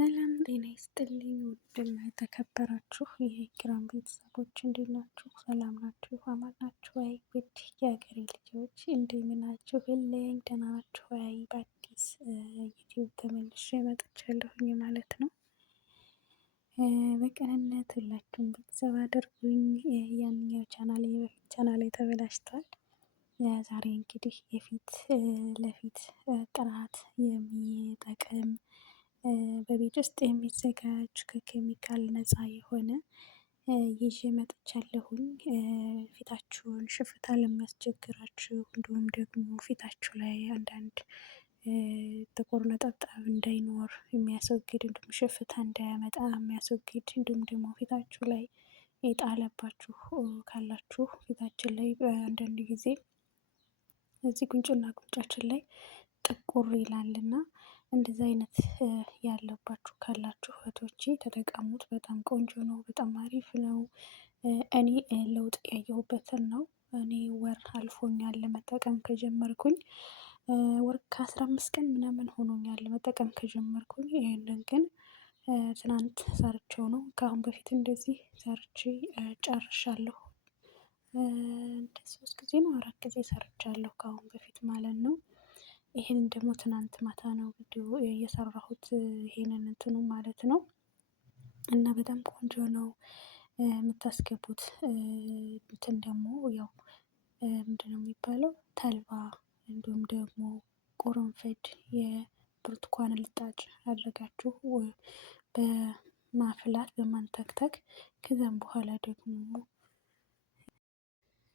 ሰላም ጤና ይስጥልኝ ውድና የተከበራችሁ የኪራም ቤተሰቦች እንዴት ናችሁ? ሰላም ናችሁ? አማን ናችሁ ወይ? ውድ የሀገሬ ልጆች እንደምን ናችሁልኝ? ደህና ናችሁ ወይ? በአዲስ ዩቲዩብ ተመልሼ መጥቻለሁኝ ማለት ነው። በቅንነት ሁላችሁም ቤተሰብ አድርጉኝ። ያንኛው የበፊት ቻናሌ ተበላሽቷል። ዛሬ እንግዲህ የፊት ለፊት ጥራት የሚጠቅም በቤት ውስጥ የሚዘጋጅ ከኬሚካል ነፃ የሆነ ይዤ መጥቻለሁኝ። ፊታችሁን ሽፍታ ለሚያስቸግራችሁ እንዲሁም ደግሞ ፊታችሁ ላይ አንዳንድ ጥቁር ነጠብጣብ እንዳይኖር የሚያስወግድ እንዲሁም ሽፍታ እንዳያመጣ የሚያስወግድ እንዲሁም ደግሞ ፊታችሁ ላይ የጣለባችሁ ካላችሁ ፊታችን ላይ አንዳንድ ጊዜ እዚህ ጉንጭና ጉንጫችን ላይ ጥቁር ይላልና እንደዚህ አይነት ያለባችሁ ካላችሁ እህቶቼ ተጠቀሙት። በጣም ቆንጆ ነው። በጣም አሪፍ ነው። እኔ ለውጥ ያየሁበትን ነው። እኔ ወር አልፎኛል መጠቀም ከጀመርኩኝ። ወር ከ15 ቀን ምናምን ሆኖኛል መጠቀም ከጀመርኩኝ። ይህንን ግን ትናንት ሰርቼው ነው። ከአሁን በፊት እንደዚህ ሰርቼ ጨርሻለሁ። እንደ 3 ጊዜ ነው 4 ጊዜ ሰርቻለሁ ከአሁን በፊት ማለት ነው። ይሄንን ደግሞ ትናንት ማታ ነው ቪዲዮ የሰራሁት ይሄንን እንትኑ ማለት ነው። እና በጣም ቆንጆ ነው። የምታስገቡት እንትን ደግሞ ያው ምንድነው የሚባለው ተልባ እንዲሁም ደግሞ ቁርንፍድ የብርቱካን ልጣጭ አድርጋችሁ በማፍላት በማንተክተክ ከዛም በኋላ ደግሞ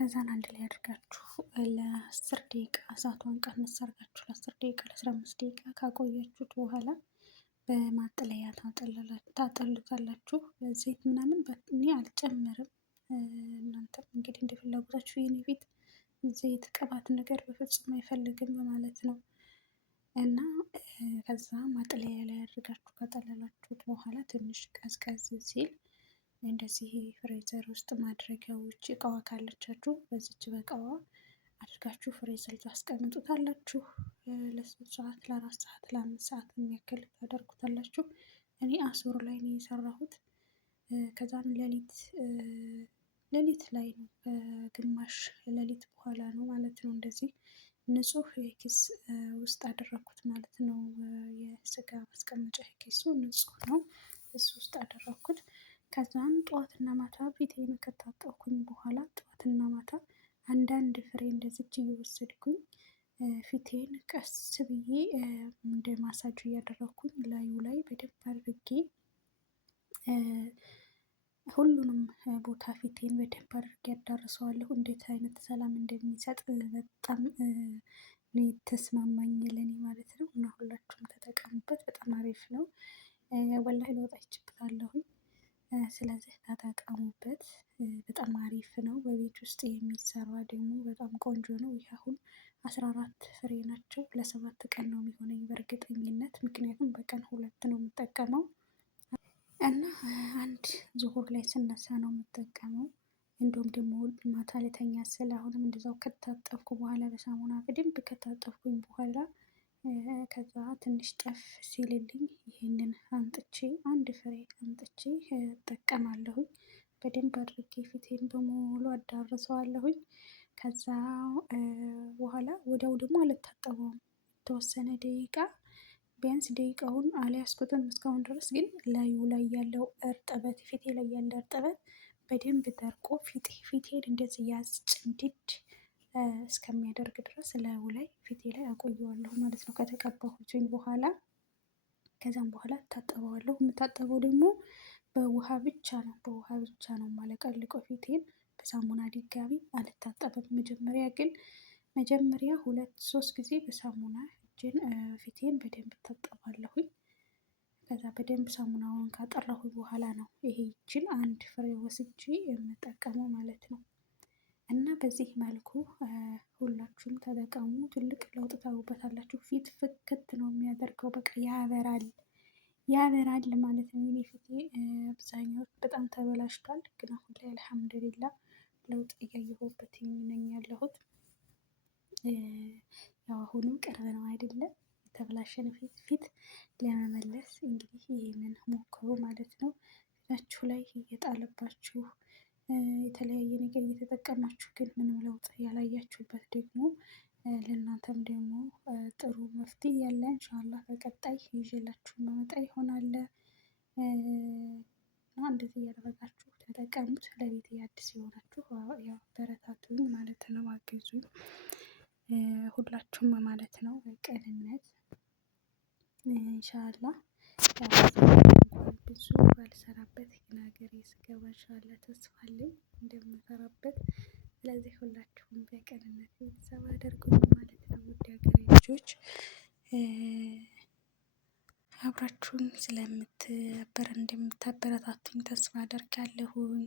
ከዛን አንድ ላይ አድርጋችሁ ለ10 ደቂቃ እሳቷን ቀንስ አድርጋችሁ ለ10 ደቂቃ ለ15 ደቂቃ ካቆያችሁት በኋላ በማጥለያ ታጠሉታላችሁ። ዘይት ምናምን እኔ አልጨምርም። እናንተም እንግዲህ እንደ ፍላጎታችሁ። የኔ ፊት ዘይት ቅባት ነገር በፍጹም አይፈልግም ማለት ነው። እና ከዛ ማጥለያ ላይ አድርጋችሁ ካጠለላችሁት በኋላ ትንሽ ቀዝቀዝ ሲል እንደዚህ ፍሬዘር ውስጥ ማድረጊያዎች እቃዋ ካለቻችሁ በዚች በእቃዋ አድርጋችሁ ፍሬዘር ታስቀምጡታላችሁ። ለ3 ሰዓት ለ4 ሰዓት ለ5 ሰዓት የሚያክል ታደርጉታላችሁ። እኔ አሱር ላይ ነው የሰራሁት። ከዛም ሌሊት ላይ ነው ግማሽ ሌሊት በኋላ ነው ማለት ነው። እንደዚህ ንጹህ የኪስ ውስጥ አደረኩት ማለት ነው። የስጋ ማስቀመጫ ኪሱ ንጹህ ነው። እሱ ውስጥ አደረኩት። ከዛም ጠዋትና ማታ ፊቴን ከታጠብኩኝ በኋላ ጠዋትና ማታ አንዳንድ ፍሬ እንደዚች እየወሰድኩኝ ፊቴን ቀስ ብዬ እንደ ማሳጅ እያደረኩኝ ላዩ ላይ በደንብ አድርጌ ሁሉንም ቦታ ፊቴን በደንብ አድርጌ አዳርሰዋለሁ። እንዴት አይነት ሰላም እንደሚሰጥ በጣም ተስማማኝ ለኔ ማለት ነው። እና ሁላችሁም ተጠቀሙበት። በጣም አሪፍ ነው። ወላሂ ለውጥ አይቼበታለሁኝ። ስለዚህ ተጠቀሙበት። በጣም አሪፍ ነው። በቤት ውስጥ የሚሰራ ደግሞ በጣም ቆንጆ ነው። ይህ አሁን 14 ፍሬ ናቸው። ለ7 ቀን ነው የሚሆነኝ በእርግጠኝነት ምክንያቱም በቀን 2 ነው የምጠቀመው። እና አንድ ዙሁር ላይ ስነሳ ነው የምጠቀመው። እንዲሁም ደግሞ ማታ ልተኛ ስል አሁንም እንደዛው ከታጠብኩ በኋላ በሳሙና በደንብ ከታጠብኩኝ በኋላ ከዛ ትንሽ ጠፍ ሲልልኝ ይሄንን አምጥቼ አንድ ፍሬ አምጥቼ እጠቀማለሁኝ። በደንብ አድርጌ ፊቴን በሙሉ አዳርሰዋለሁኝ። ከዛ በኋላ ወዲያው ደግሞ አልታጠበውም። የተወሰነ ደቂቃ ቢያንስ ደቂቃውን አልያዝኩትም እስካሁን ድረስ ግን ላዩ ላይ ያለው እርጥበት ፊቴ ላይ ያለ እርጥበት በደንብ ደርቆ ፊቴን እንደዚህ ያዝ ጭምድድ እስከሚያደርግ ድረስ ላዩ ላይ ፊቴ ላይ አቆየዋለሁ ማለት ነው ከተቀባሁትኝ በኋላ። ከዛም በኋላ እታጠበዋለሁ። የምታጠበው ደግሞ በውሃ ብቻ ነው። በውሃ ብቻ ነው የማለቀልቀው ፊቴን። በሳሙና ድጋሚ አልታጠብም። መጀመሪያ 2-3 ጊዜ በሳሙና ፊቴን በደንብ እታጠባለሁኝ። ከዛ በደንብ ሳሙናውን ካጠራሁኝ በኋላ ነው ይችን አንድ ፍሬ ወስጄ የምጠቀመው ማለት ነው። እና በዚህ መልኩ ሁላችሁም ተጠቀሙ። ትልቅ ለውጥ ታዩበታላችሁ። ፊት ፍክት ነው የሚያደርገው። በቃ ያበራል ማለት ነው። የኔ ፊቴ አብዛኛው በጣም ተበላሽቷል፣ ግን አሁን ላይ አልሐምዱሊላ ለውጥ እያየሁበት ነኝ ያለሁት። ያው አሁንም ቅርብ ነው አይደለም፣ የተበላሸን ፊት ለመመለስ እንግዲህ ይህንን ሞክሩ ማለት ነው። ፊታችሁ ላይ እየጣለባችሁ የተለያየ ነገር እየተጠቀማችሁ ግን ምንም ለውጥ ያላያችሁበት ደግሞ ለእናንተም ደግሞ ጥሩ መፍትሄ ያለ ኢንሻአላህ በቀጣይ ይዤላችሁ መመጣ ይሆናል። እና እንደዚህ እያደረጋችሁ ተጠቀሙት። ለቤቴ አዲስ የሆናችሁ ያው በረታቱኝ ማለት ነው፣ አግዙኝ ሁላችሁም ማለት ነው በቅንነት ኢንሻአላህ። እንኳን ብዙ ባልሰራበት ግን ሀገሬ ስገባ ኢንሻአላህ ተስፋ አለኝ እንደምሰራበት። ስለዚህ ሁላችሁም በቅንነት ቤተሰብ አድርጉኝ ማለት ነው። ውድ ሀገሬ ልጆች አብራችሁን እንደምታበረታቱኝ ተስፋ አደርጋለሁኝ።